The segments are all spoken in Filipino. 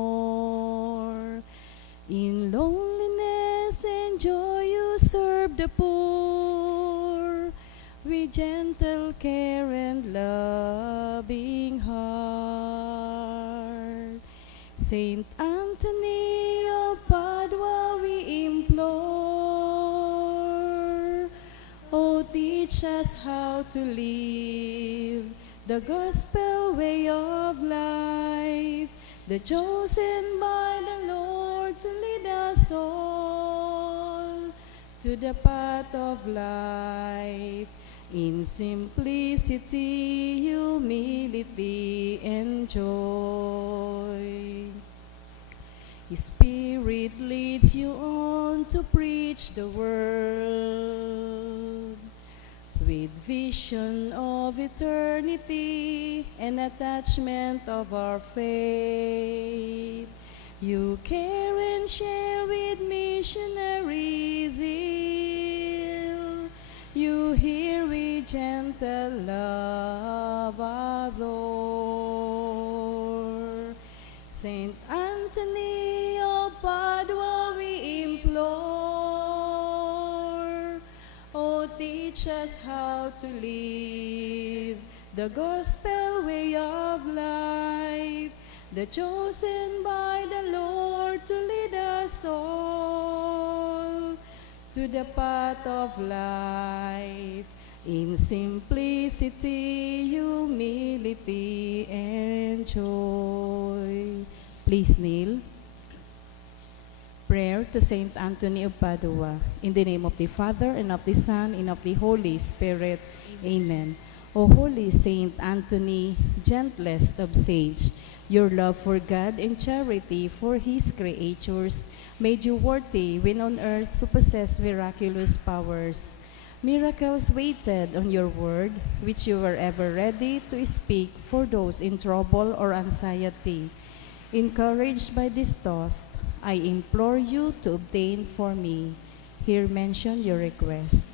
more. In loneliness and joy you serve the poor, with gentle care and loving heart. Saint Anthony of Padua we implore, oh, teach us how to live the gospel way of life, the chosen by the Lord to lead us all to the path of life, in simplicity, humility, and joy. His Spirit leads you on to preach the word, with vision of eternity and attachment of our faith. You care and share with missionary zeal. You hear with gentle love adore. Saint Anthony of Padua we implore, oh, teach us how to live the gospel way of life, the chosen by the Lord to lead us all to the path of life, in simplicity, humility, and joy. Please kneel. Prayer to Saint Anthony of Padua. In the name of the Father, and of the Son, and of the Holy Spirit. Amen. O Holy Saint Anthony, gentlest of saints, your love for God and charity for His creatures made you worthy when on earth to possess miraculous powers. Miracles waited on your word, which you were ever ready to speak for those in trouble or anxiety. Encouraged by this thought, I implore you to obtain for me. Here mention your request.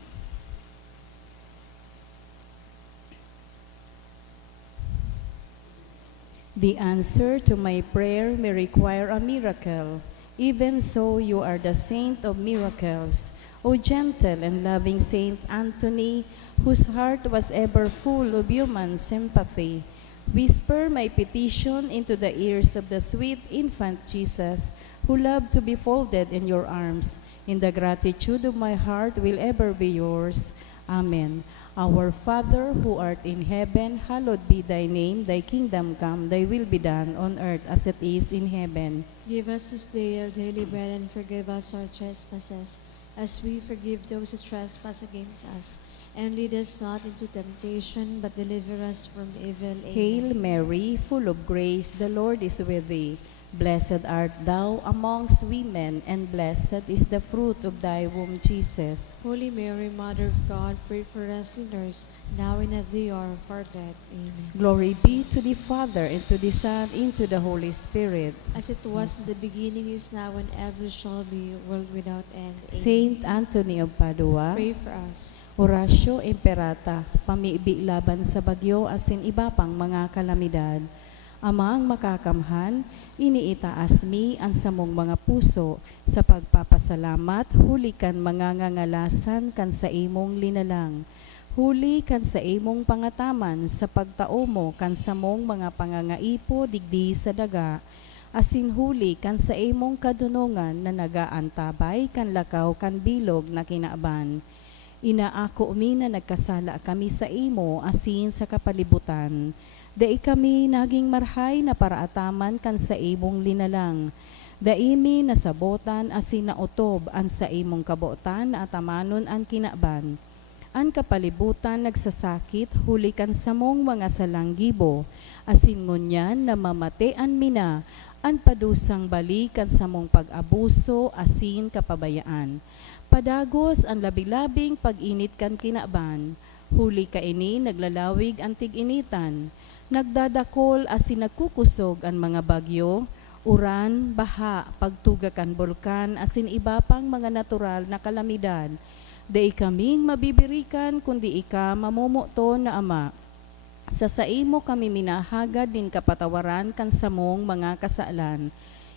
The answer to my prayer may require a miracle. Even so, you are the saint of miracles. O gentle and loving Saint Anthony, whose heart was ever full of human sympathy, whisper my petition into the ears of the sweet infant Jesus, who loved to be folded in your arms. In the gratitude of my heart will ever be yours. Amen. Our Father, who art in heaven, hallowed be thy name. Thy kingdom come, thy will be done on earth as it is in heaven. Give us this day our daily bread, and forgive us our trespasses, as we forgive those who trespass against us. And lead us not into temptation, but deliver us from evil. Amen. Hail Mary, full of grace, the Lord is with thee. Blessed art thou amongst women, and blessed is the fruit of thy womb, Jesus. Holy Mary, Mother of God, pray for us sinners, now and at the hour of our death. Amen. Glory be to the Father, and to the Son, and to the Holy Spirit. As it was in the beginning, is now, and ever shall be, world without end. Amen. Saint Anthony of Padua, Pray for us. Horacio Imperata, pamiibi laban sa bagyo asin iba pang mga kalamidad. Amang makakamhan, iniitaas mi ang samong mga puso sa pagpapasalamat, huli kan mga ngangalasan kan sa imong linalang. Huli kan sa imong pangataman sa pagtao mo kan samong mga pangangaipo digdi sa daga. Asin huli kan sa imong kadunungan na nagaantabay kan lakaw kan bilog na kinaaban. Inaako mi na nagkasala kami sa imo asin sa kapalibutan. Dai kami naging marhay na paraataman kan sa imong linalang. Daimi nasabotan asin nautob an sa imong kabotan na atamanon an kinaban. An kapalibutan nagsasakit huli kan samong mga salanggibo. Asin ngunyan na mamatean mina an padusang balikan samong pag-abuso asin kapabayaan. Padagos ang labi-labing pag-init kan kinaban. Huli kaini naglalawig ang tig-initan. Nagdadakol asin nagkukusog ang mga bagyo, uran, baha, pagtuga kan bulkan, asin iba pang mga natural na kalamidad. Dai kaming mabibirikan kundi ika mamumuto na Ama. Sa saimo kami minahagad din kapatawaran kan samong mga kasalan.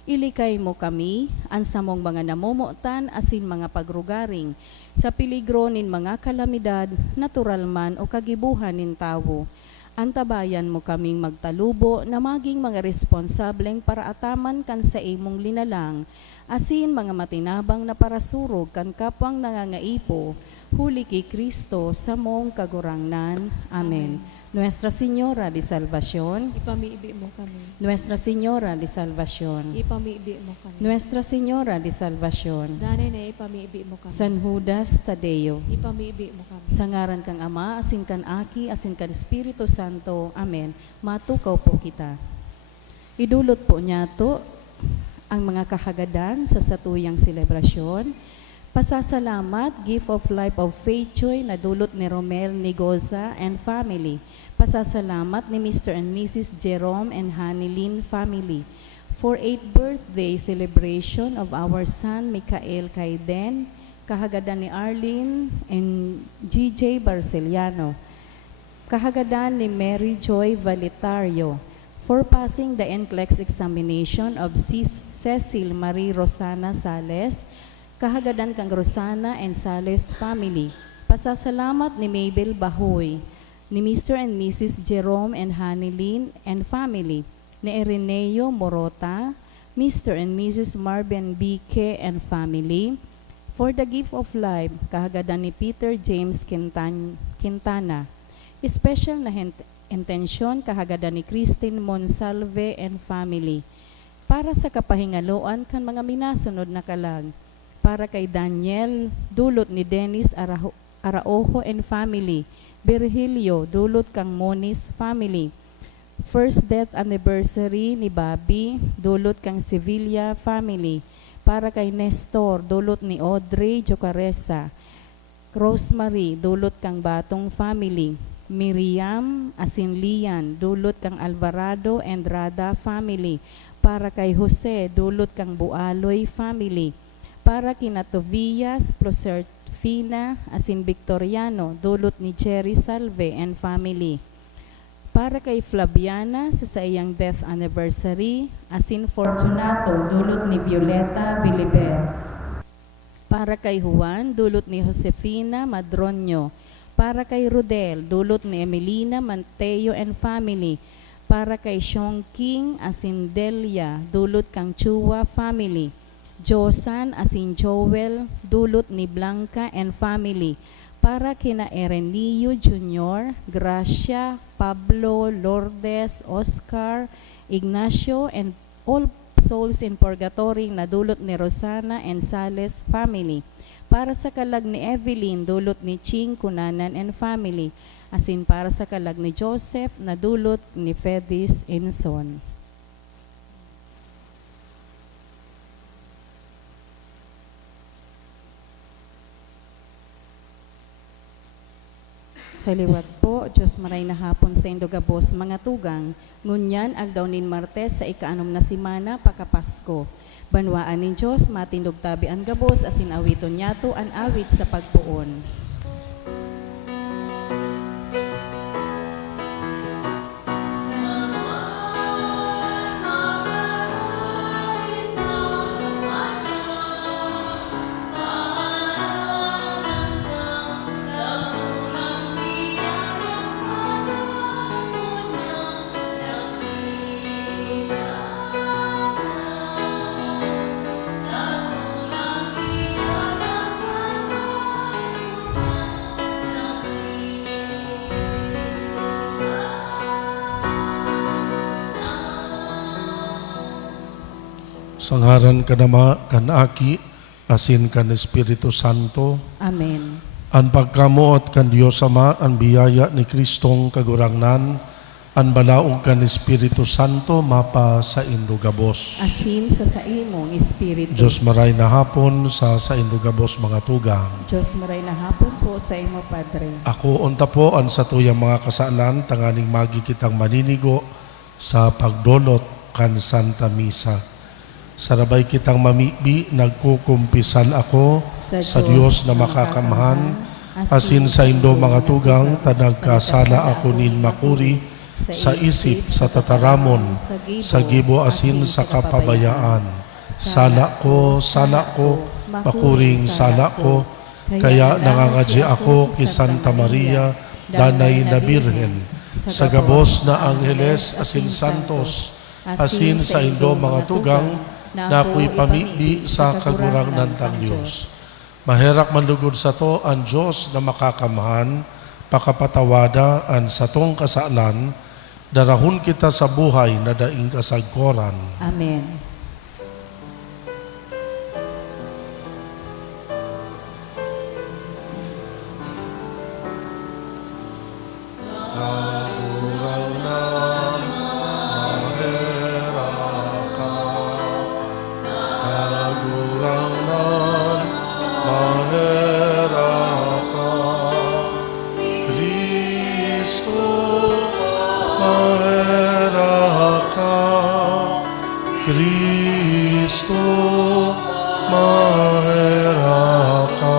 Ilikay mo kami, ang samong mga namumutan asin mga pagrugaring, sa peligro nin mga kalamidad, natural man o kagibuhan nin tawo. Antabayan mo kaming magtalubo na maging mga responsableng para ataman kan sa imong linalang, asin mga matinabang na parasurog kan kapwang nangangaipo, huli kay Kristo sa mong kagurangnan. Amen. Nuestra Señora de Salvación, Ipamiibi mo kami. Nuestra Señora de Salvación, Ipamiibi mo kami. Nuestra Señora de Salvación, Danay na ipamiibi mo kami. San Judas Tadeo, Ipamiibi mo kami. sa ngaran kang Ama, asin kan Aki, asin kan Espiritu Santo. Amen. Matukaw po kita. Idulot po niya to ang mga kahagadan sa satuyang selebrasyon. Pasasalamat, gift of life of faith joy na dulot ni Romel Nigoza and family. Pasasalamat ni Mr. and Mrs. Jerome and Hanilyn family. For 8th birthday celebration of our son Mikael Kaiden, kahagadan ni Arlene and GJ Barceliano. Kahagadan ni Mary Joy Valitario. For passing the NCLEX examination of Cecil Marie Rosana Sales, kahagadan kang Rosana and Sales family. Pasasalamat ni Mabel Bahoy, ni Mr. and Mrs. Jerome and Hanilyn and family, ni Ireneo Morota, Mr. and Mrs. Marvin B.K. and family. For the gift of life, kahagadan ni Peter James Quintana. Special na intensyon, kahagadan ni Christine Monsalve and family. Para sa kapahingaloan kan mga minasunod na kalag, para kay Daniel, dulot ni Dennis Araujo and family. Virgilio, dulot kang Moniz family. First death anniversary ni Bobby, dulot kang Sevilla family. Para kay Nestor, dulot ni Audrey Jocaresa. Rosemary, dulot kang Batong family. Miriam Asinlian, dulot kang Alvarado and Rada family. Para kay Jose, dulot kang Bualoy family. Para kina Tobias Proserfina asin Victoriano, dulot ni Jerry Salve and family. Para kay Flaviana sa iyang death anniversary, asin Fortunato, dulot ni Violeta Biliber. Para kay Juan, dulot ni Josefina Madronio. Para kay Rodel, dulot ni Emelina Manteo and family. Para kay Sean King asin Delia, dulot kang Chua family. Josan asin Joel, dulot ni Blanca and family. Para kina Erenio Jr., Gracia, Pablo, Lourdes, Oscar, Ignacio, and all souls in purgatory na dulot ni Rosana and Sales family. Para sa kalag ni Evelyn, dulot ni Ching Cunanan and family. Asin para sa kalag ni Joseph, na dulot ni Fedis Inson. Sa liwat po, Diyos maray na hapon sa Indogabos, mga tugang, ngunyan aldaw nin Martes sa ika-6 na simana, pakapasko. Banwaan nin Diyos, matindog tabi ang gabos, asin awiton yato an awit sa pagpuon. Sangaran ka nama kan Aki, asin kan Espiritu Santo, Amen. an pagkamuot kan Diyos Ama, an biyaya ni Kristong kagurangnan, an balaog kan Espiritu Santo, mapa sa Indogabos. Asin sa imong Espiritu. Diyos maray na hapon sa Indogabos mga tugang. Diyos maray na hapon po sa imo, Padre. Ako unta po ang satuyang mga kasalan, tanganing magi kitang maninigo sa pagdolot kan Santa Misa. Sarabay kitang mamibi, nagkukumpisal ako sa Diyos na makakamhan, asin sa indo mga tugang, tanagkasala ako nin makuri, sa isip, sa tataramon, sa gibo asin sa kapabayaan. Sala ko, makuring sala ko, kaya nangangadya ako kay Santa Maria, Danay na Birhen, sa gabos na Angeles asin santos, asin sa indo mga tugang, na ako'y pamibi sa kagurangnan tang Diyos. Maherak manlugod sa to ang Diyos na makakamahan, pakapatawada ang satong kasalan, darahon kita sa buhay na daing kasagkoran. Amen. Kagurangnan, maheraka. Kagurangnan, maheraka. Kristo, maheraka. Kristo, maheraka.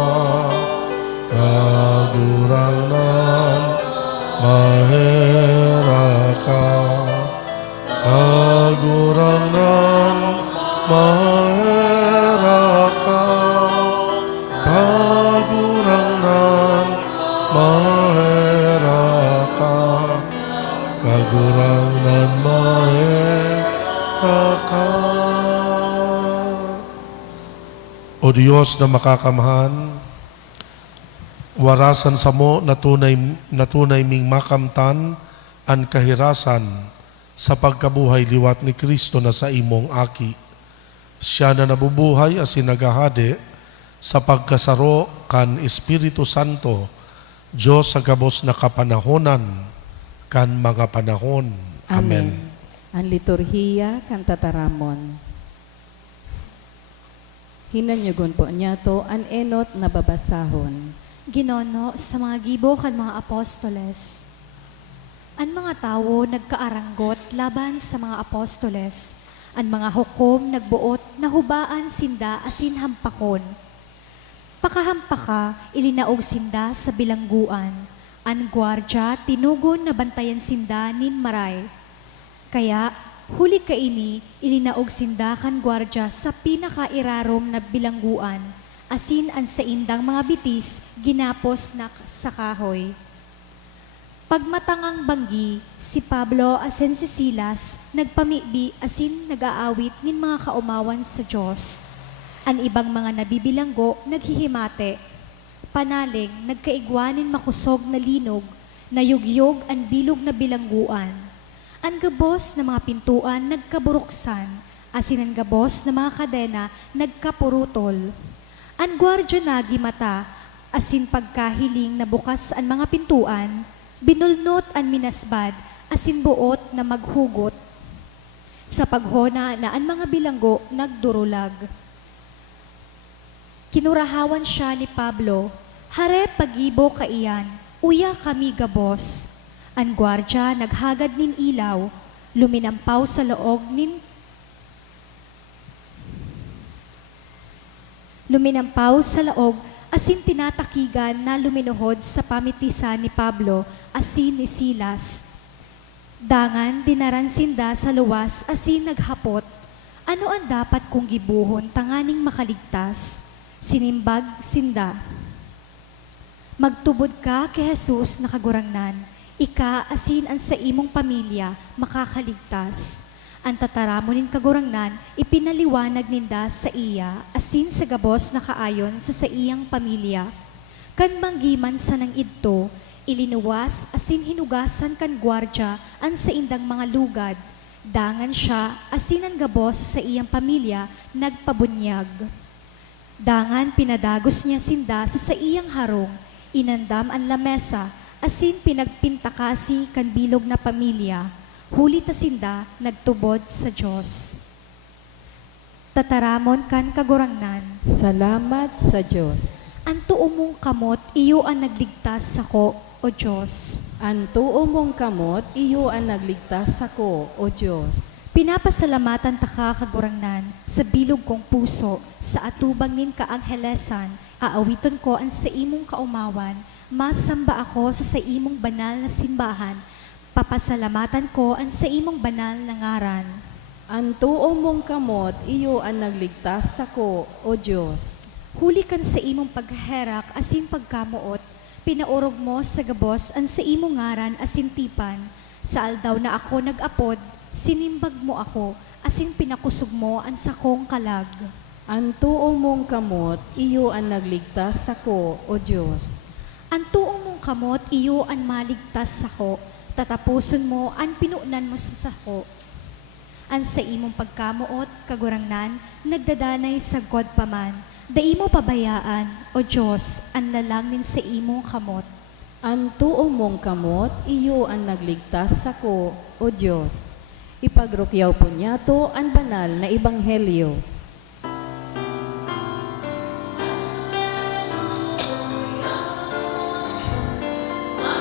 Kagurangnan, maheraka. Kagurangnan, maheraka. Kagurangnan, maheraka. Kagurangnan, maheraka. O Diyos na makakamahan, warasan sa mo na tunay ming makamtan ang kahirasan sa pagkabuhay liwat ni Kristo na sa imong aki. Siya na nabubuhay as sinagahade sa pagkasaro kan Espiritu Santo, Diyos sa gabos na kapanahonan kan mga panahon. Amen. Ang liturhiya kan tataramon. Hinanyugon po niya to ang enot na babasahon. Ginono sa mga gibo kan mga apostoles. An mga tawo nagkaaranggot laban sa mga apostoles. An mga hukom nagbuot na hubaan sinda asin hampakon. Pakahampaka ilinaog sinda sa bilangguan. An gwardya tinugon na bantayan sinda nin maray. Kaya huli kaini ilinaog sinda kan gwardya sa pinakairarom na bilangguan. Asin ang sa indang mga bitis, ginapos na sa kahoy. Pagmatangang banggi, si Pablo asin si Silas, nagpamibi asin nag-aawit nin mga kaumawan sa Diyos. Ang ibang mga nabibilanggo, naghihimate. Panaling, nagkaigwanin makusog na linog, nayugyog ang bilog na bilangguan. Ang gabos na mga pintuan, nagkaburuksan, asin ang gabos na mga kadena, nagkapurutol. Ang gwardya na gimata, asin pagkahiling na bukas ang mga pintuan, binulnot ang minasbad, asin buot na maghugot. Sa paghona na ang mga bilanggo nagdurulag. Kinurahawan siya ni Pablo, hare pagibo kaiyan, uya kami gabos. Ang gwardya naghagad nin ilaw, luminampaw sa loob nin Luminampaw sa laog, asin tinatakigan na luminuhod sa pamitisan ni Pablo, asin ni Silas. Dangan dinaran sinda sa luwas, asin naghapot. Ano ang dapat kong gibuhon tanganing makaligtas? Sinimbag sinda. Magtubod ka kay Jesus na kagurangnan, ika asin ang sa imong pamilya makakaligtas. Ang tataramonin kagurangnan, ipinaliwanag ninda sa iya, asin sa gabos na kaayon sa iyang pamilya. Kan manggiman sa nang idto, ilinuwas, asin hinugasan kan gwardya, ang sa indang mga lugad. Dangan siya, asin ang gabos sa iyang pamilya, nagpabunyag. Dangan pinadagos niya sinda sa iyang harong, inandam ang lamesa, asin pinagpintakasi kan bilog na pamilya. Huli ta sinda, nagtubod sa Diyos. Tataramon kan kagurangnan. Salamat sa Diyos. Anto umong kamot, iyo ang nagligtas sako, O Diyos. Antuo mong kamot, iyo ang nagligtas sako, O Diyos. Pinapasalamatan ta ka kagurangnan, sa bilog kong puso, sa atubang nin kaaghelesan, aawiton ko ang sa imong kaumawan, masamba ako sa imong banal na simbahan, papasalamatan ko ang sa imong banal na ngaran. Ang tuo mong kamot, iyo ang nagligtas sako, O Diyos. Huli kan sa imong pagherak asin pagkamuot, pinaurog mo sa gabos ang sa imong ngaran asin tipan. Sa aldaw na ako nag-apod, sinimbag mo ako, asin pinakusog mo ang sakong kalag. Ang tuo mong kamot, iyo ang nagligtas sako, O Diyos. Ang tuong mong kamot, iyo ang maligtas sako, tatapuson mo ang pinuunan mo sa sako. Ang sa imong pagkamuot, kagurangnan, nagdadanay sa God paman, dai mo pabayaan, O Diyos, ang lalangin sa imong kamot. Ang tuo mong kamot, iyo ang nagligtas sako, O Diyos. Ipagrukyaw po niya to ang banal na ebanghelyo.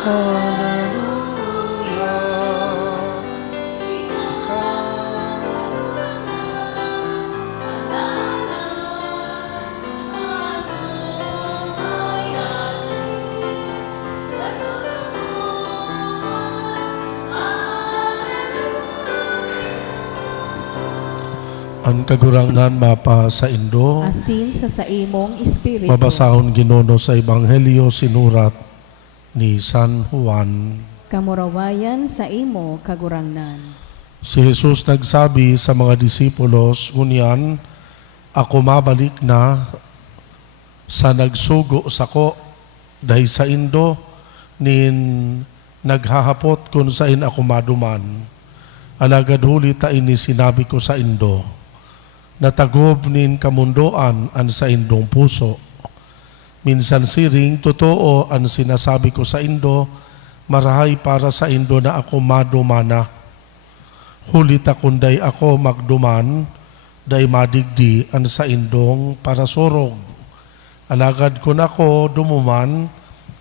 Hallelujah. Ang kagurangnan mapa sa Indo, Asin sa saimong espiritu. mabasahon Ginoo sa Ebanghelyo sinurat ni San Juan. Kamurawayan sa imo kagurangnan. Si Jesus nagsabi sa mga disipulos, ngunyan, ako mabalik na sa nagsugo sako, dahil sa Indo, nin naghahapot kung sain ako maduman. Alagad huli ta ini sinabi ko sa Indo, natagob nin kamundoan an sa Indong puso. Minsan siring, totoo ang sinasabi ko sa Indo, marahay para sa Indo na ako madumana. Huli ta kunday ako magduman, day madigdi ang sa Indong para sorog. Alagad kun ako dumuman,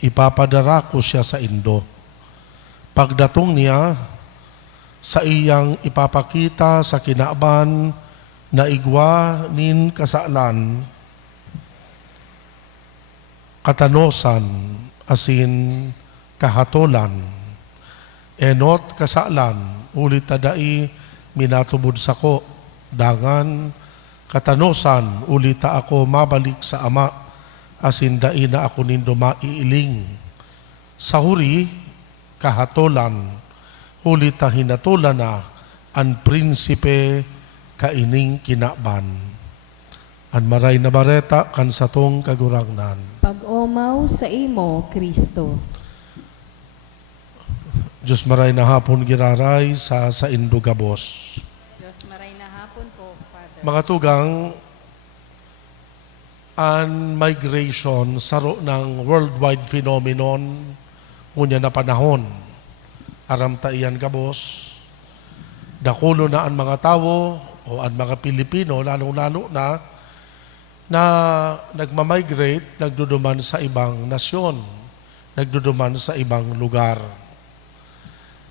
ipapadara ko siya sa Indo. Pagdatong niya, sa iyang ipapakita sa kinaaban na igwa nin kasalan, katanosan, asin kahatolan, enot kasalan, ulit tadai minatubod sako, dangan, katanosan, ulit ta ako mabalik sa ama, asin dai na ako nindo maiiling. Sa huri, kahatolan, ulit ta hinatolan na ang prinsipe kaining kinaban. An maray na bareta kan satong kagurangnan. Pag-omaw sa imo, Kristo. Diyos maray na hapon giraray sa Indo Gabos. Diyos maray na hapon po, Father. Mga tugang, an migration saro ng worldwide phenomenon ngunya na panahon. Aram ta iyan Gabos. Dakulo na ang mga tao o ang mga Pilipino, lalong-lalo na nagmamigrate, nagduduman sa ibang nasyon, nagduduman sa ibang lugar.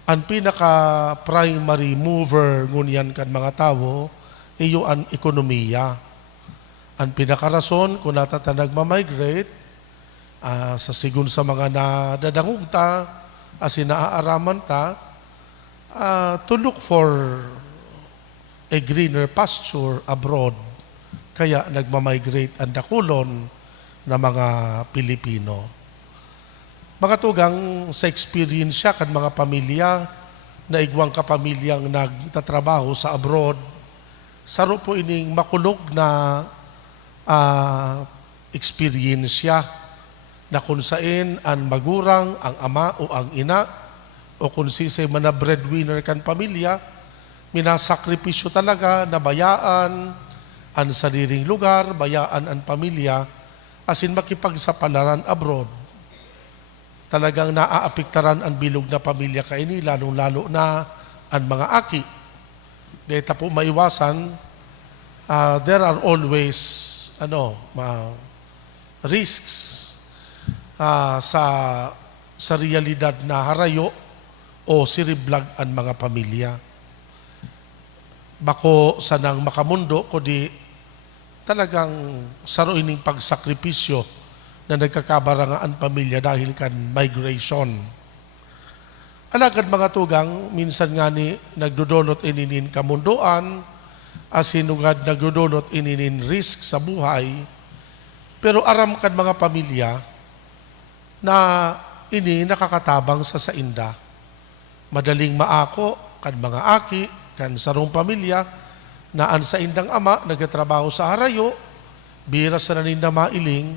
Ang pinaka-primary mover ngunyan kan mga tao, iyo ang ekonomiya. Ang pinakarason kung natata nagmamigrate, sa sigun sa mga nadadangog ta, asin naaaraman ta, to look for a greener pasture abroad. Kaya nagmamigrate ang dakulon na mga Pilipino. Mga tugang sa experience siya kan mga pamilya na igwang kapamilyang nagtatrabaho sa abroad, saro po ining makulog na experience siya na kung saan ang magurang, ang ama o ang ina o kung sisay man na breadwinner kan pamilya, minasakripisyo talaga na bayaan ang sariling lugar, bayaan ang pamilya, asin makipagsapalaran abroad. Talagang naaapektaran ang bilog na pamilya kaini, lalong-lalo na ang mga aki. Dahil po maiwasan, there are always risks sa realidad na harayo o siriblag ang mga pamilya. Bako sanang makamundo, kundi talagang saruining pagsakripisyo na nagkakabarangaan pamilya dahil kan migration. Alagad mga tugang, minsan nga ni nagdudulot ininin kamunduan, asinugad nagdudulot ininin risk sa buhay, pero aram kan mga pamilya na ini nakakatabang sa sainda. Madaling maako kan mga aki, kan sarong pamilya, na an sa indang ama, nagtatrabaho sa harayo, bira sa naninda mailing,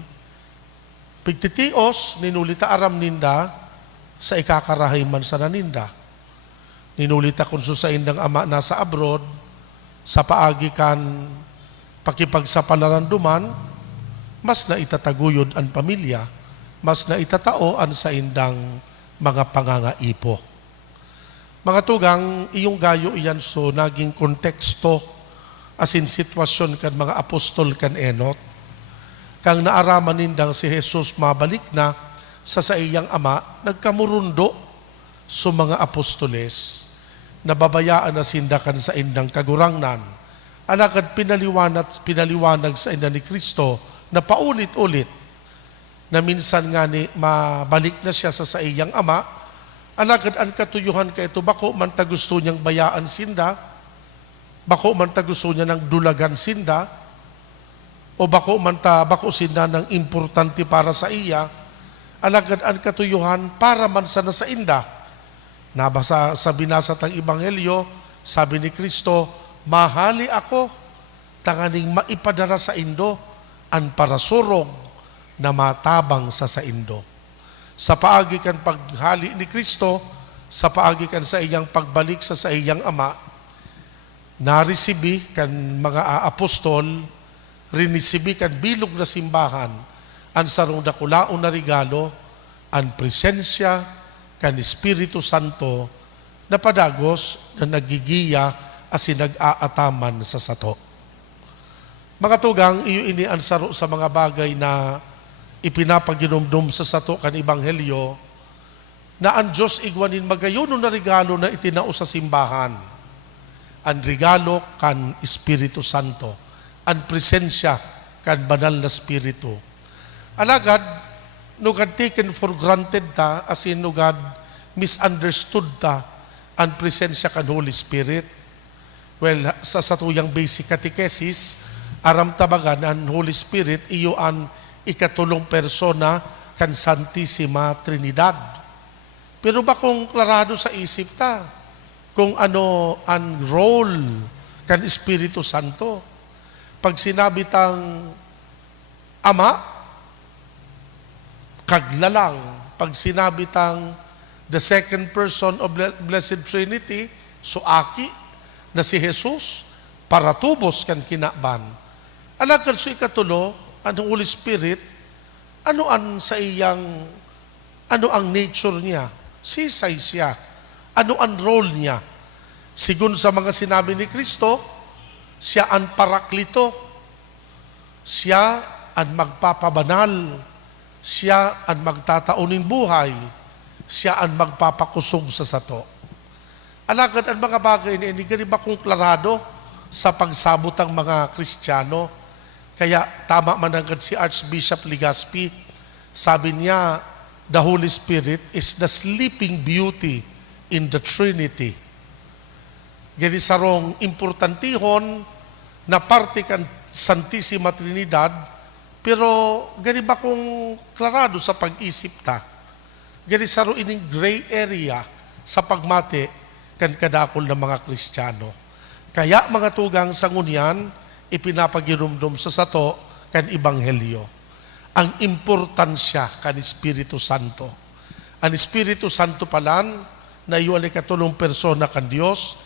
pigtitios, ninulita aram ninda, sa ikakarahay man sa naninda. Ninulita kung sa indang ama nasa abroad, sa paagi kan pakipagsapalaran duman, mas na itataguyod ang pamilya, mas na itatao ang sa indang mga pangangaipo. Mga tugang, iyong gayo iyan so naging konteksto asin sitwasyon kan mga apostol kan enot, kang naaraman nindang si Jesus mabalik na sa iyang ama, nagkamurundo sa mga apostoles, nababayaan na sindakan sa indang kagurangnan, alagad pinaliwanag sa inda ni Kristo na paulit-ulit, na minsan nga ni mabalik na siya sa iyang ama, alagad ang katuyuhan ka ito, bako man ta gusto niyang bayaan sinda, bako man ta gusto niya ng dulagan sinda, o bako sinda ng importante para sa iya, alagad ang katuyuhan para man sana sa inda. Nabasa sa binasa tang Ebanghelyo, sabi ni Kristo, mahali ako, tanganing maipadara sa indo, ang parasurog na matabang sa indo. Sa paagi kan paghali ni Kristo, sa paagi kan sa iyang pagbalik sa iyang ama, narisibi kan mga apostol, rinisibi kan bilog na simbahan, ang sarong dakulaon na regalo, ang presensya kan Espiritu Santo na padagos na nagigiya asin nag-aataman sa sato. Mga tugang, iyo ini ang saro sa mga bagay na ipinapaginumdum sa sato kan Ebanghelyo, na ang Diyos igwanin magayon na regalo na itinao sa simbahan. Ang regalo kan Espiritu Santo, ang presensya kan banal na Espiritu. Alagad, nugad taken for granted ta, as in nugad misunderstood ta, ang presensya kan Holy Spirit. Well, sa satuyang basic catechesis, aram tabagan ang Holy Spirit, iyo ang ikatulong persona kan Santissima Trinidad. Pero ba kung klarado sa isip ta, kung ano ang role kan Espiritu Santo? Pag sinabi tang Ama, kaglalang. Pag sinabi tang the second person of Blessed Trinity, so aki, na si Jesus, para tubos kan kinaban. Alagad so ikatulo, ang Holy Spirit, ano ang nature niya? Sisay siya. Ano ang role niya? Sigun sa mga sinabi ni Kristo, siya ang paraklito. Siya ang magpapabanal. Siya ang magtataunin buhay. Siya ang magpapakusog sa sato. Alagad ang mga bagay ni hindi ba kung klarado sa pagsabot ng mga Kristiyano. Kaya tama man agad si Archbishop Legazpi, sabi niya, the Holy Spirit is the sleeping beauty in the Trinity. Gani sarong importantihon na parte kan Santissima Trinidad, pero gani ba kung klarado sa pag-isip ta? Gani sarong ining gray area sa pagmate kan kadakol ng mga Kristiyano. Kaya mga tugang sa ngunyan, ipinapaginumdum sa sato kan Ebanghelyo. Ang importansya kan Espiritu Santo. Ang Espiritu Santo palan, na iyo ang ikatulong persona kan Diyos,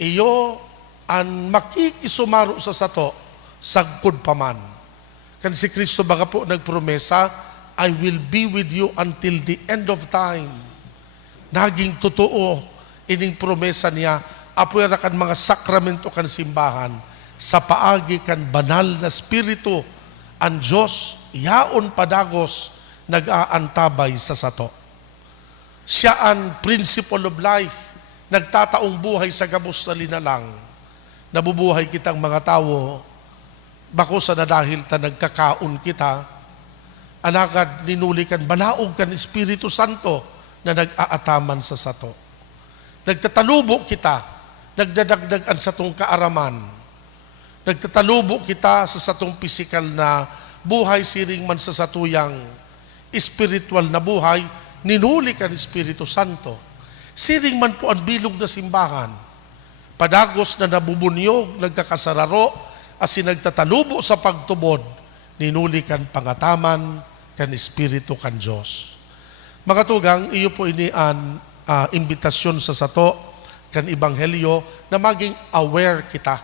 iyo ang makikisumaro sa sato, sagkod paman. Kan si Kristo baga po nagpromesa, I will be with you until the end of time. Naging totoo, ining promesa niya, apoy kan mga sakramento kan simbahan, sa paagi kan banal na Espiritu, ang Diyos, yaon padagos, nag-aantabay sa sato. Siya ang principle of life, nagtataong buhay sa gabos na linalang. Nabubuhay kitang mga tao, bako sa na dahil ta nagkakaon kita, Alagad ninulikan, balaog kan Espiritu Santo na nag-aataman sa sato. Nagtatalubo kita, nagdadagdagan sa tong kaaraman. Nagtatalubo kita sa satong pisikal na buhay, siring man sa satuyang espiritual na buhay, ninuli kan Espiritu Santo. Siring man po ang bilog na simbahan, padagos na nabubunyog, nagkakasararo, asin nagtatalubo sa pagtubod, ninuli kan pangataman, kan Espiritu kan Diyos. Mga tugang, iyo po inian imbitasyon sa sato, kan Ebanghelyo, na maging aware kita.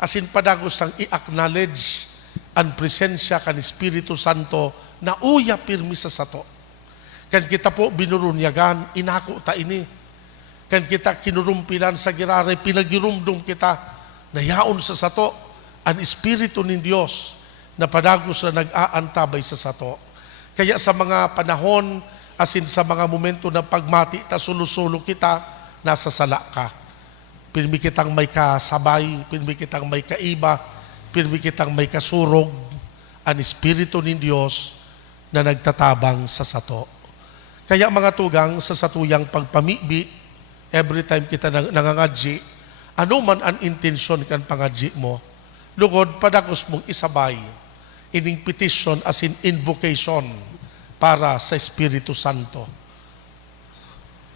Asin padagos ang i-acknowledge ang presensya kan Espiritu Santo na uya pirmi sa sato. Kan kita po binurunyagan, inako ta ini. Kan kita kinurumpilan sa girare, pinagirumdum kita, nayaon sa sato, ang Espiritu ni Diyos, na padagos na nag-aantabay sa sato. Kaya sa mga panahon, asin sa mga momento ng pagmati, ta sulusulo kita, nasa sala ka. Pirmi kitang may kasabay, pirmi kitang may kaiba, pirmi kitang may kasurog, ang Espiritu ni Diyos na nagtatabang sa sato. Kaya mga tugang, sa satuyang pagpamibi, every time kita nangangadji, ano man ang intensyon kan pangadji mo, lugod padagos mong isabay, ining petition as in invocation para sa Espiritu Santo.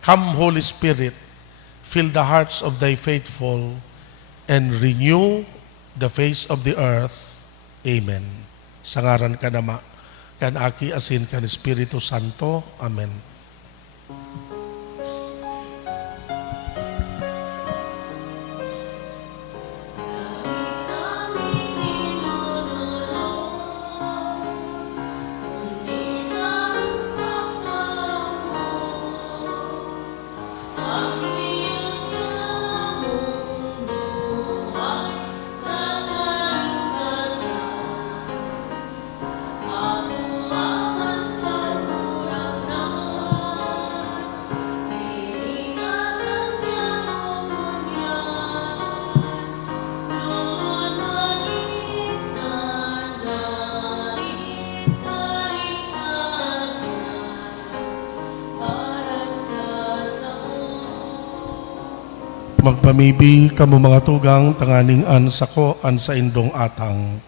Come, Holy Spirit, fill the hearts of thy faithful and renew the face of the earth. Amen. Sangaran ka nama, kan aki asin kan Espiritu Santo. Amen. Magpamibi kamo mga tugang, tanganing an sako an sa indong atang.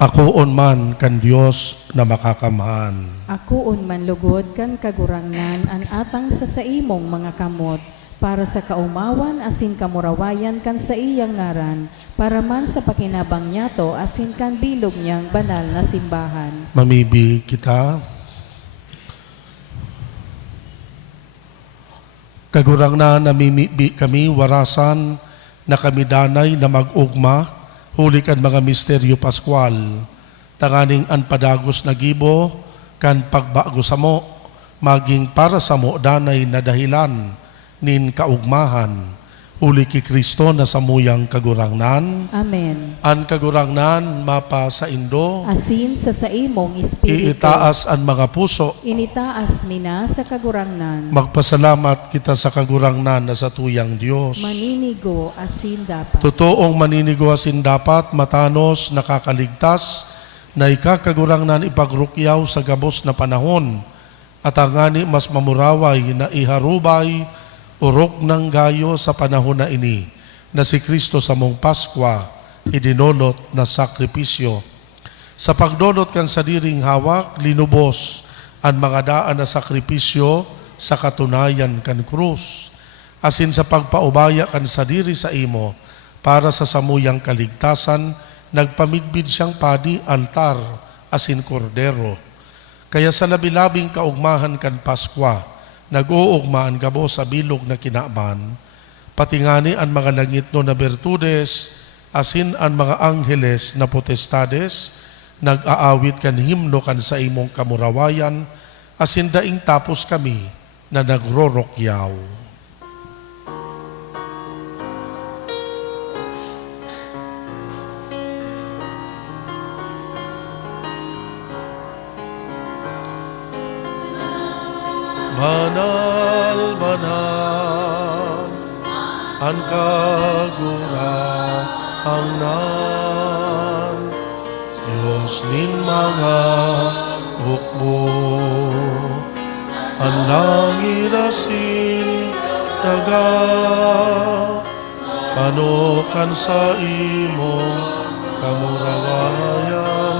Akoon man kan Dios na makakamhan. Akoon man lugod kan kagurangnan an atang sa saimong mga kamot, para sa kaumawan asin kamurawayan kan sa iyang ngaran, para man sa pakinabang niyato asin kan bilog niyang banal na simbahan. Mamibi kita. Kagurang na namimibi kami, warasan na kami danay na mag-ugma, huli kan mga misteryo Pascual, tanganing an padagos na gibo, kan pagbago sa mo, maging para sa mo danay na dahilan, nin kaugmahan, huli ki Kristo na samuyang kagurangnan. Amen. An kagurangnan mapa sa Indo, Asin sa saimong espiritu, iitaas an mga puso. initaas mina sa kagurangnan. Magpasalamat kita sa kagurangnan na sa tuyang Diyos. Maninigo asin dapat. Totoong maninigo asin dapat, matanos, nakakaligtas, na ikakagurangnan ipagrukyaw sa gabos na panahon, at angani mas mamuraway na iharubay, urok ng gayo sa panahon na ini, na si Kristo sa mong Paskwa, idinolot na sakripisyo. Sa pagdolot kan sa diring hawak, linubos ang mga daan na sakripisyo sa katunayan kan krus. Asin sa pagpaubaya kan sa diri sa imo, para sa samuyang kaligtasan, nagpamidbid siyang padi, altar, asin kordero. Kaya sa labilabing kaugmahan kan Paskwa, nag-uugmaan gabo sa bilog na kinaban, patingani ang mga langit no na bertudes, asin ang mga angheles na potestades, nag-aawit kan himno kan sa imong kamurawayan, asin daing tapos kami na nagrorokyaw. Banal, banal, ang kagurangnan, Diyos nin mga bukbo. Ang langit asin daga, panukan sa imong kamurawayan.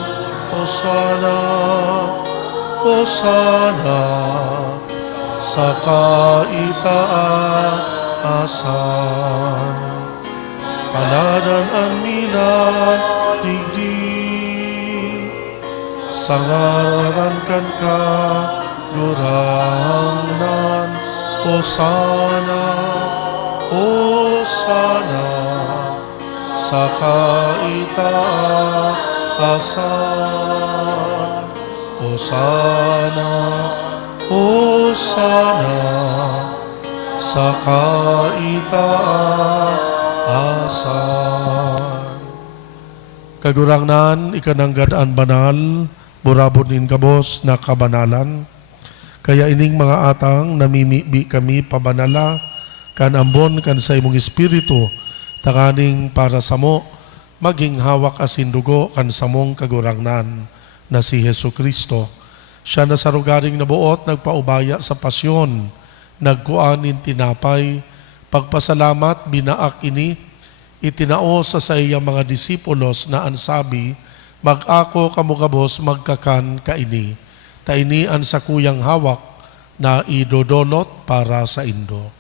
Hosana, Hosana, sa kaitaasan. Paladan ang minadigdig, sangaran kan ka durangnan. Hosana, Hosana, sa kaitaasan. Hosana, Hosana, sa kaitaasan. Kagurangnan, ikananggadaan banal, burabot nin kabos na kabanalan. Kaya ining mga atang namimibi kami pabanala, kan ambon kan sa imong espiritu, takaning para sa mo, maging hawak asin dugo kan samong kagurangnan na si Hesu Kristo. Siya na sa rugaring nabuot, nagpaubaya sa pasyon, nagkuanin tinapay, pagpasalamat, binaak ini, itinao sa iyang mga disipulos na ansabi, mag-ako kamugabos magkakan kaini, tainian sa kuyang hawak na idodolot para sa indo.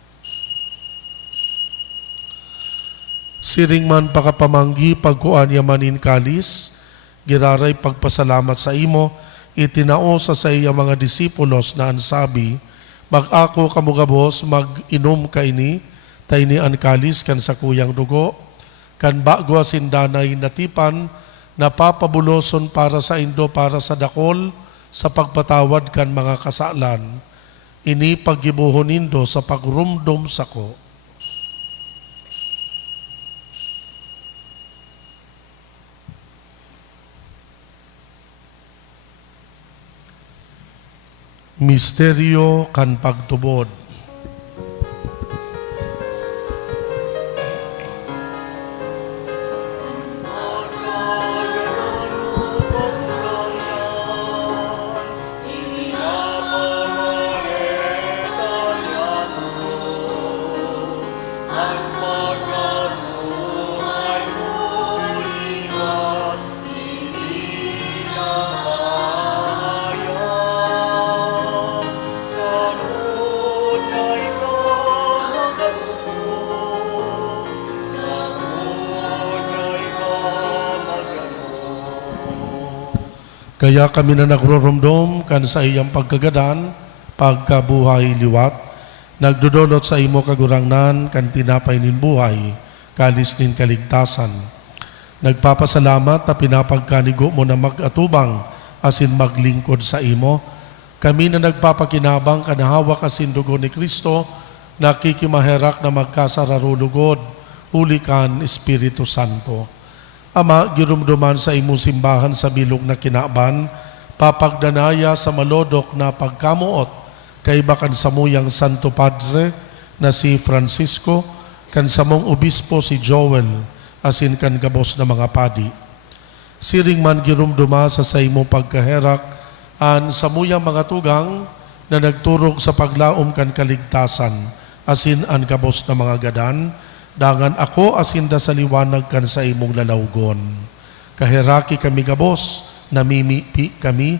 Siring man pakapamanggi pagkuan yamanin kalis, giraray pagpasalamat sa imo, itinao sa iyang mga disipulos na ansabi, mag-ako kamugabos mag-inom kaini, tainian kalis kan sa kuyang dugo, kan bagwa sindanay natipan, napapabuloson para sa indo para sa dakol, sa pagpatawad kan mga kasalan, ini paggibuhon nindo sa pagrumdom sako. Misteryo kan pagtubod. Kaya kami na nagrurumdom kan sa iyang pagkagadan, pagkabuhay liwat, nagdudulot sa imo kagurangnan kan tinapay nin buhay, kalis nin kaligtasan. Nagpapasalamat na pinapagkanigo mo na mag-atubang asin maglingkod sa imo. Kami na nagpapakinabang kanahawak asin dugo ni Kristo, nakikimaherak na magkasararulugod, huli kan Espiritu Santo. Ama, girumduman sa imong simbahan sa bilog na kinaban, papagdanaya sa malodok na pagkamuot, kay bakan samuyang Santo Padre na si Francisco, kan samong obispo si Joel, asin kan gabos na mga padi. Siring man girumduma sa imong pagkaherak, an samuyang mga tugang na nagturog sa paglaom kan kaligtasan, asin an gabos na mga gadan, dangan ako asinda sa liwanag kan sa imong lalawgon. Kahiraki kami gabos, namimipi kami,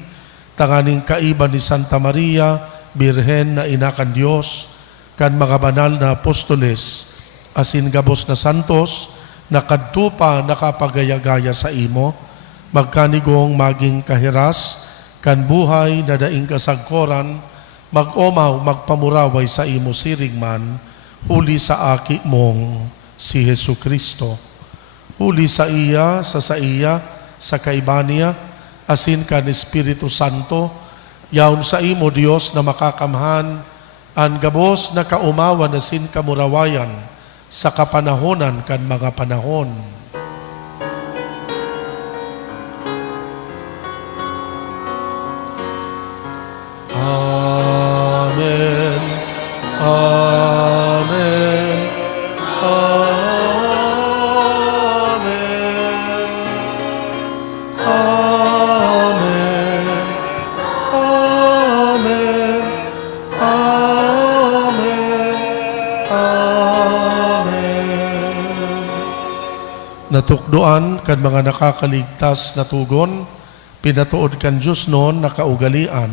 tanganing kaiba ni Santa Maria, Birhen na inakan Diyos, kan mga banal na apostoles, asin gabos na santos, nakadtupa nakapagayagaya sa imo, magkanigong maging kahiras, kan buhay na daing kasagkoran, mag-omaw magpamuraway sa imo siringman, huli sa aki mong si Hesu Kristo. Huli sa iya, sa iya, sa kaibaniya, asin kan Espiritu Santo, yaon sa imo Dios na makakamhan, an gabos na kaumawan asin kamurawayan, sa kapanahonan kan mga panahon. Amen. Amen. Amen. Amen. Natukdoan kan mga nakakaligtas na tugon, pinatuod kan Diyos noon nakaugalian,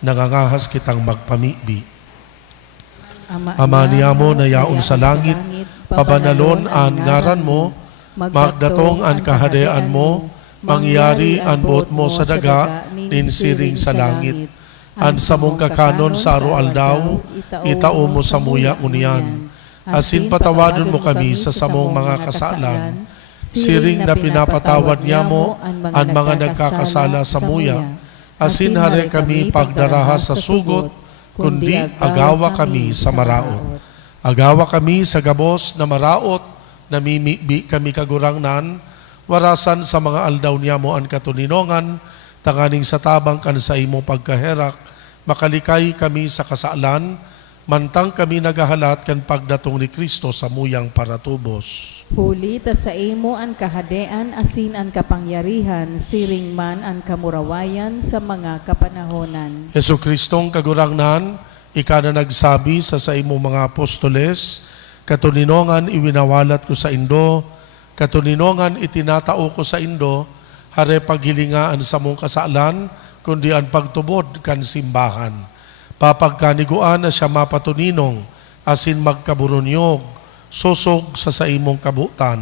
nangangahas kitang magpamibi. Ama niyamo na yaon sa langit, pabanalon an ngaran mo, magdatong an kahadayaan mo, mangyari an buot mo sa daga, ninsiring sa langit. An samong kakanon sa araw-aldaw, itao mo sa muya unian. Asin patawadon mo kami sa samong mga kasalan, siring na pinapatawad niya mo ang mga nagkakasala sa muya. Asin hare kami pagdaraha sa sugot, kundi agawa kami sa maraot. Agawa kami sa gabos na maraot, namimibi kami kagurangnan, warasan sa mga aldaw niya mo ang katuninongan, tanganing sa tabang kan sa imo pagkaherak, makalikay kami sa kasalan, mantang kami nagahalat kan pagdatong ni Kristo sa muyang paratubos. Huli ta sa imo ang kahadean asin ang kapangyarihan, siring man ang kamurawayan sa mga kapanahonan. Hesu Kristong kagurangnan, ika na nagsabi sa imo mga apostoles, katuninongan iwinawalat ko sa indo, katuninongan itinatao ko sa indo, hare paghilingaan sa mong kasalan, kundi ang pagtubod kan simbahan. Papagkaniguan na siya mapatuninong, asin magkaburunyog, susog sa imong kabutan.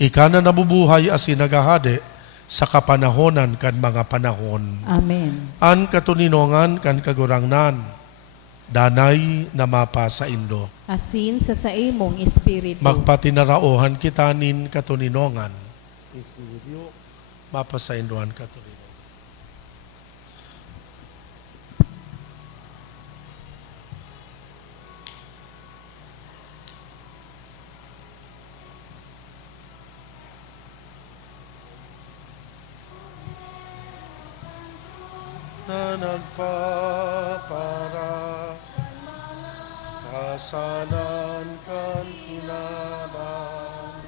Ika na nabubuhay asin nagahade sa kapanahonan kan mga panahon. Amen. An katuninongan kan kagurangnan, danay na mapa sa indo. Asin sa imong espiritu. Magpatinaraohan kita nin katuninongan. Isirio, mapa sa indohan katuninongan. Na nagpapara kasalan kan kinaban,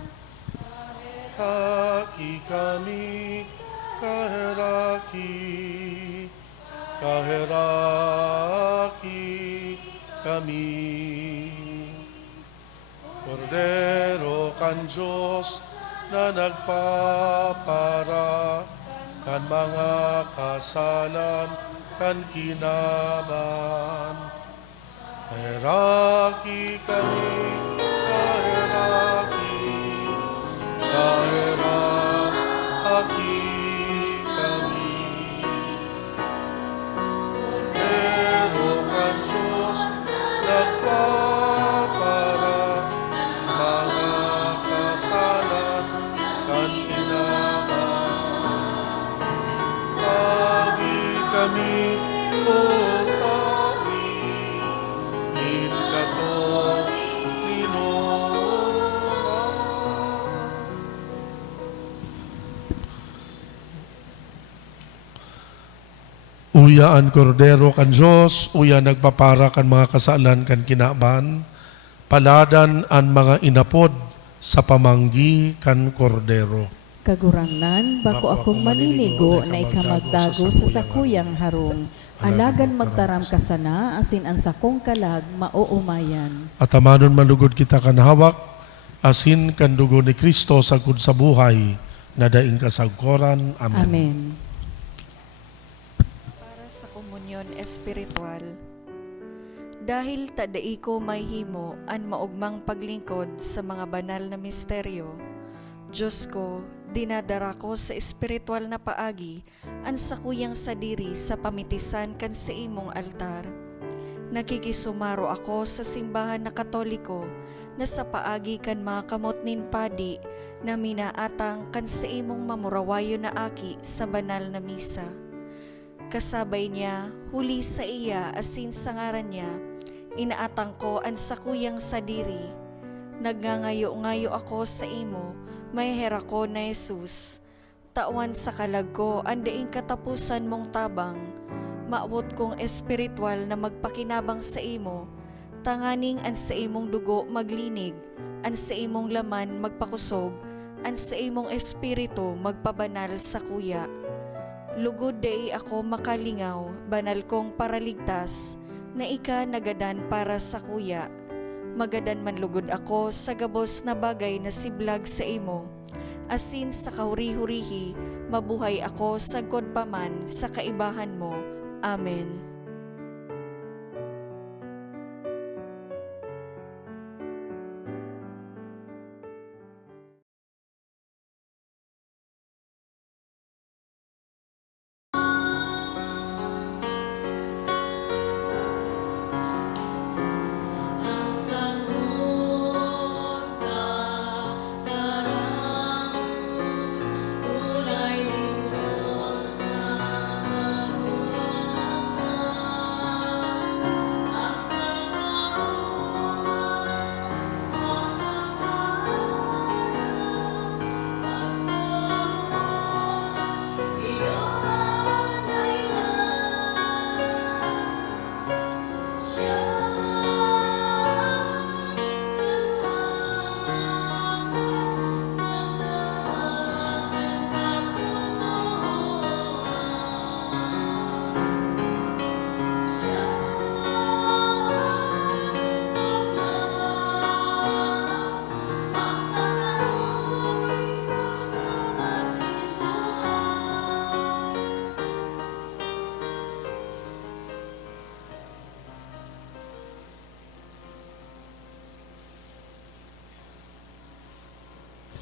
haki kami kaheraki kami. Kordero kan Diyos na nagpapara kan mga kasalan kan kinaban. Kaheraki kami, kaheraki kami. Pero kan Diyos nagpapara mga kasalan kan kinaban. Kami o tawi, in katuninongan. Uya an kordero kan Diyos, uya nagpapara kan mga kasalan kan kinaban, paladan an mga inapod sa pamanggi kan kordero. Kagurangnan, bako akong maninigo na ikamagdago sa sakuyang harong. Alagan magtaram ka sana, asin ang sakong kalag mauumayan. At amanon malugod kita kan hawak, asin kan dugo ni Kristo sagud sa buhay, na daing kasagkoran. Amen. Amen. Para sa komunyon espiritual, dahil tadai ko may himo an maugmang paglingkod sa mga banal na misteryo, Diyos ko, dinadara ko sa espiritual na paagi ang sakuyang sadiri sa pamitisan kan sa imong altar. Nakikisumaro ako sa simbahan na Katoliko na sa paagi kan mga kamot nin padi na minaatang kan sa imong mamurawayo na aki sa banal na misa. Kasabay niya, huli sa iya asin sa ngaran niya, inaatang ko ang sakuyang sadiri. Nagngangayo-ngayo ako sa imo, may herako na Jesus, tawan sa kalag ko ang daing katapusan mong tabang, maawot kong espiritual na magpakinabang sa imo, tanganing an sa imong dugo maglinig, an sa imong laman magpakusog, an sa imong espiritu magpabanal sa kuya. Lugod dai ako makalingaw, banal kong paraligtas, na ika nagadan para sa kuya. Magadan man lugod ako sa gabos na bagay na siblag sa imo, asin sa kahuri-hurihi, mabuhay ako sagkod paman sa kaibahan mo. Amen.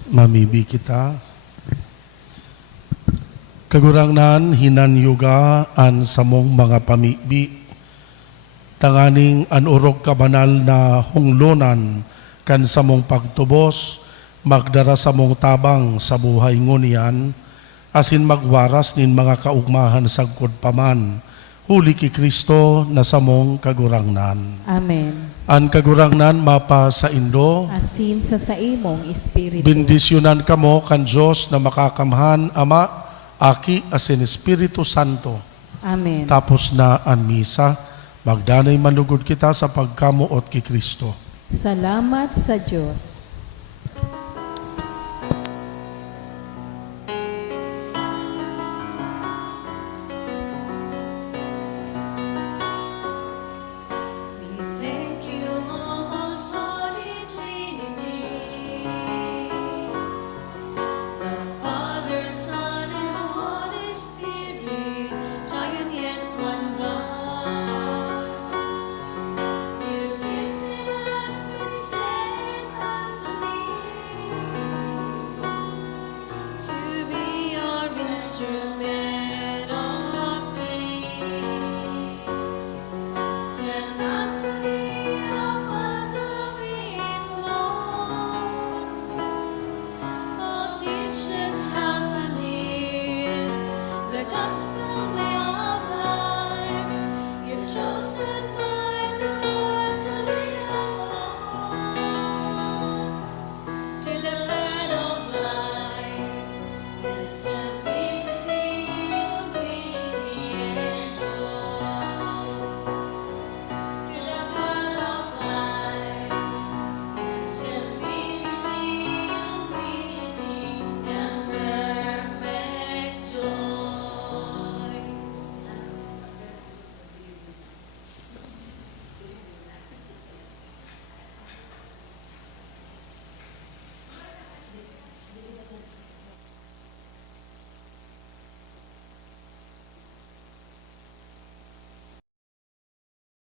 Mamibi kita. Kagurangnan hinanyugaan sa mong mga pamibi. Tanganing anurog kabanal na hunglunan kan sa mong pagtubos, magdara sa mong tabang sa buhay ngunian, asin magwaras nin mga kaugmahan sagkod paman, huli ki Kristo na sa mong kagurangnan. Amen. An kagurangnan mapa sa Indo, Asin sa imong espiritu. bendisyonan kamo kan Diyos na makakamhan, Ama, Aki, asin Espiritu Santo. Amen. Tapos na ang misa, magdanay manlugod kita sa pagkamuot ki Kristo. Salamat sa Diyos. We thank you, most holy Trinity, the Father, Son, and Holy Spirit, Triune yet one God. You gifted us with sent unto thee, to be our instrument.